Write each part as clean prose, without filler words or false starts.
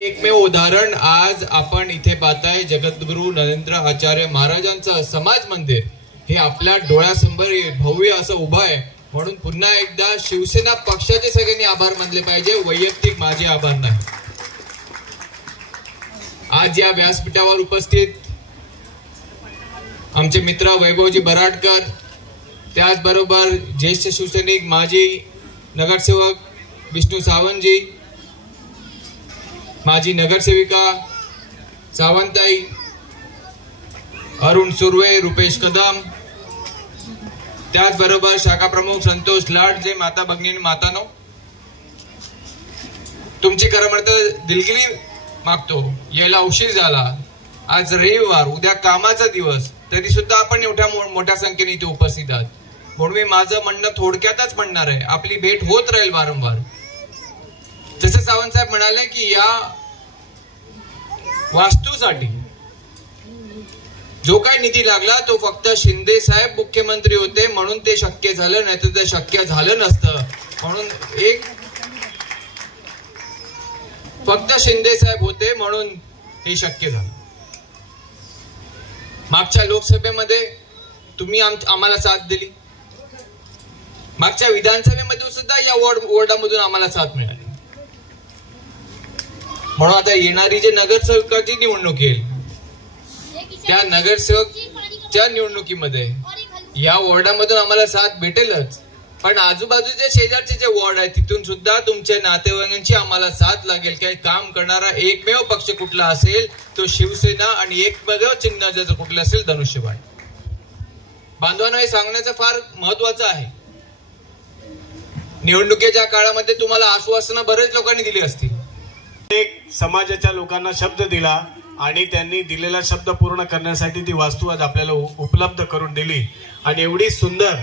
एकमेव उदाहरण आज आपण इथे पाहताय जगद्गुरु नरेंद्र आचार्य महाराजांचं समाज मंदिर हे आपल्या डोळ्यासमोर भव्य असं उभं आहे. म्हणून पुन्हा एकदा शिवसेना पक्षाचे सगळ्यांनी आभार मानले पाहिजे, वैयक्तिक माझे आभार नाही. आज या व्यासपीठावर उपस्थित आमचे मित्र वैभवजी बराडकर, त्याचबरोबर ज्येष्ठ शिवसैनिक माजी नगरसेवक विष्णू सावंतजी, माजी नगरसेविका सावंताई, अरुण सुर्वे, रुपेश कदम, त्याचबरोबर शाखा प्रमुख संतोष लाड, जे माता भगिनी मातानो, तुमची खरं म्हणतं दिलगिरी मागतो. यायला उशीर झाला, आज रविवार, उद्या कामाचा दिवस, तरी सुद्धा आपण एवढ्या मोठ्या संख्येने इथे उपस्थित आहात. म्हणून मी माझं म्हणणं थोडक्यातच म्हणणार आहे, आपली भेट होत राहील वारंवार. जसे सावंत साहेब म्हणाले की या वास्तूसाठी जो काही निधी लागला तो फक्त शिंदे साहेब मुख्यमंत्री होते म्हणून ते शक्य झालं, नाही तर ते शक्य झालं नसतं. म्हणून एक फक्त शिंदे साहेब होते म्हणून हे शक्य झालं. मागच्या लोकसभेमध्ये तुम्ही आम्हाला साथ दिली, मागच्या विधानसभेमध्ये सुद्धा या वॉर्डामधून आम्हाला साथ मिळाली. म्हणून आता येणारी जे नगरसेवकाची निवडणूक येईल त्या नगरसेवकच्या निवडणुकीमध्ये या वॉर्डामधून आम्हाला साथ भेटेलच, पण आजूबाजूचे शेजारचे जे वॉर्ड आहे तिथून सुद्धा तुमच्या नातेवाईकांची आम्हाला साथ लागेल. काही काम करणारा एकमेव पक्ष कुठला असेल तो शिवसेना, आणि एकमेव चिन्ह ज्याचं कुठलं असेल धनुष्यबाण. बांधवांनो, हे सांगण्याचं फार महत्वाचं आहे. निवडणुकीच्या काळामध्ये तुम्हाला आश्वासनं बरेच लोकांनी दिली असतील. एक समाजाच्या लोकांना शब्द दिला आणि त्यांनी दिलेला शब्द पूर्ण करण्यासाठी ती वास्तू आज आपल्याला उपलब्ध करून दिली. आणि एवढी सुंदर,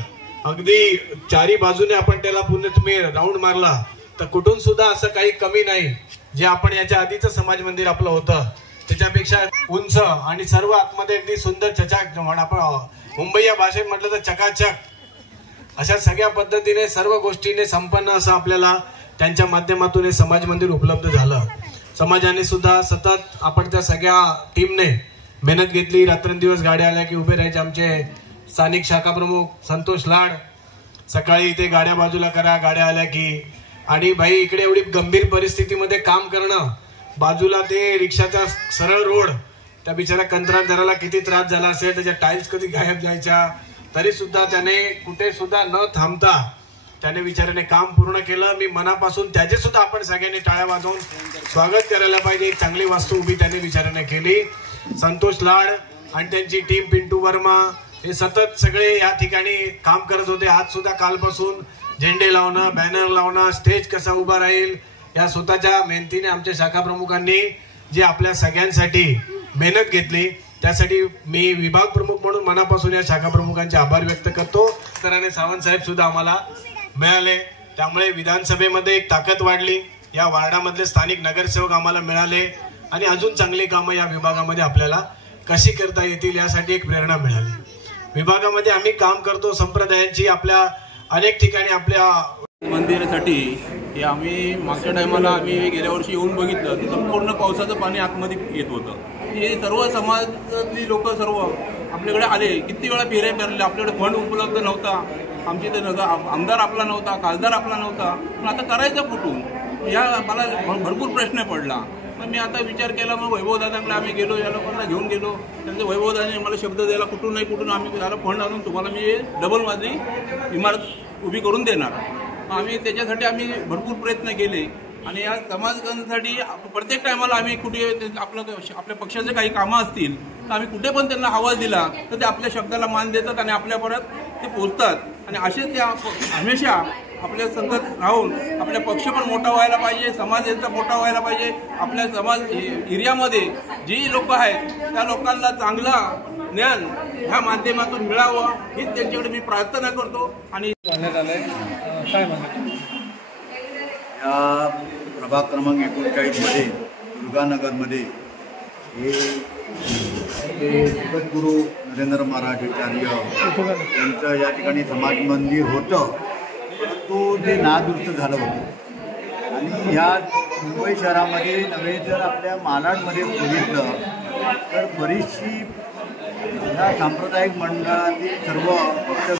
अगदी चारी बाजूने आपण त्याला पूर्ण तुम्ही राऊंड मारला तर कुठून सुद्धा असं काही कमी नाही. जे आपण याच्या आधीचं समाज मंदिर आपलं होतं त्याच्यापेक्षा उंच आणि सर्व आतमध्ये अगदी सुंदर चकाचक, आपण मुंबई या भाषेत म्हटलं तर चकाचक, अशा सगळ्या पद्धतीने सर्व गोष्टीने संपन्न असं आपल्याला त्यांच्या माध्यमातून हे समाज मंदिर उपलब्ध झालं. समाजाने सुद्धा सतत आपण त्या सगळ्या टीमने मेहनत घेतली. रात्रंदिवस गाड्या आल्या की उभे राहायचे आमचे स्थानिक शाखा प्रमुख संतोष लाड, सकाळी इथे गाड्या बाजूला करा, गाड्या आल्या की. आणि भाई इकडे एवढी गंभीर परिस्थितीमध्ये काम करणं, बाजूला ते रिक्षाचा सरळ रोड, त्या बिचारा कंत्राटदाराला किती त्रास झाला असेल, त्याच्या टाईल्स कधी गायब जायच्या, तरी सुद्धा त्याने कुठे सुद्धा न थांबता त्याने विचाराने काम पूर्ण केलं. मी मनापासून त्याचे सुद्धा आपण सगळ्यांनी टाळ्या वाजवून स्वागत करायला पाहिजे. एक चांगली वस्तू उभी त्याने विचाराने केली. संतोष लाड आणि त्यांची टीम, पिंटू वर्मा, हे सतत सगळे या ठिकाणी काम करत होते. आज सुद्धा कालपासून झेंडे लावणं, बॅनर लावणं, स्टेज कसा उभा राहील, या स्वतःच्या मेहनतीने आमच्या शाखा प्रमुखांनी जी आपल्या सगळ्यांसाठी मेहनत घेतली त्यासाठी मी विभाग प्रमुख म्हणून मनापासून या शाखा प्रमुखांचे आभार व्यक्त करतो. तराने सावंत साहेब सुद्धा आम्हाला मिळाले, त्यामुळे विधानसभेमध्ये एक ताकद वाढली. या वार्डामधले स्थानिक नगरसेवक आम्हाला मिळाले आणि अजून चांगली कामं या विभागामध्ये आपल्याला कशी करता येतील यासाठी एक प्रेरणा मिळाली. विभागामध्ये आम्ही काम करतो संप्रदायांची, आपल्या अनेक ठिकाणी आपल्या मंदिरासाठी हे आम्ही मागच्या टायमाला आम्ही गेल्या वर्षी येऊन बघितलं की संपूर्ण पावसाचं पाणी आतमध्ये येत होतं. हे सर्व समाजातली लोक सर्व आपल्याकडे आले, किती वेळा फेऱ्या मारल्या, आपल्याकडे फंड उपलब्ध नव्हता, आमचे ते आमदार आपला नव्हता, खासदार आपला नव्हता, पण आता करायचं कुठून, या मला भरपूर प्रश्न पडला. मग मी आता विचार केला, मग वैभवदादांकडे आम्ही गेलो, या लोकांना घेऊन गेलो. त्यांचे वैभवदादाने मला शब्द द्यायला कुठून नाही कुठून आम्ही त्याला फंड आणून तुम्हाला मी डबल माझी इमारत उभी करून देणार. आम्ही त्याच्यासाठी आम्ही भरपूर प्रयत्न केले आणि या समाजासाठी प्रत्येक टायमाला आम्ही कुठे आपल्या पक्षाचे काही कामं असतील तर आम्ही कुठे पण त्यांना आवाज दिला तर ते आपल्या शब्दाला मान देतात आणि आपल्यापर्यंत ते पोहोचतात. आणि असेच त्या हमेशा आपल्या संगत राहून आपला पक्ष पण मोठा व्हायला पाहिजे, समाज यांचा मोठा व्हायला पाहिजे. आपल्या समाज एरियामध्ये जी लोक आहेत त्या लोकांना चांगला ज्ञान ह्या माध्यमातून मिळावं हीच त्यांच्याकडे मी प्रार्थना करतो. आणि या प्रभाग क्रमांक 39मध्ये दुर्गानगरमध्ये हे जगद्गुरु नरेंद्र महाराज आचार्य यांचं या ठिकाणी समाज मंदिर होतं, परंतु ते नादुरुस्त झालं होतं. आणि ह्या मुंबई शहरामध्ये नव्हे तर आपल्या मालाडमध्ये बघितलं तर बरीचशी ह्या सांप्रदायिक मंडळातील सर्व भक्त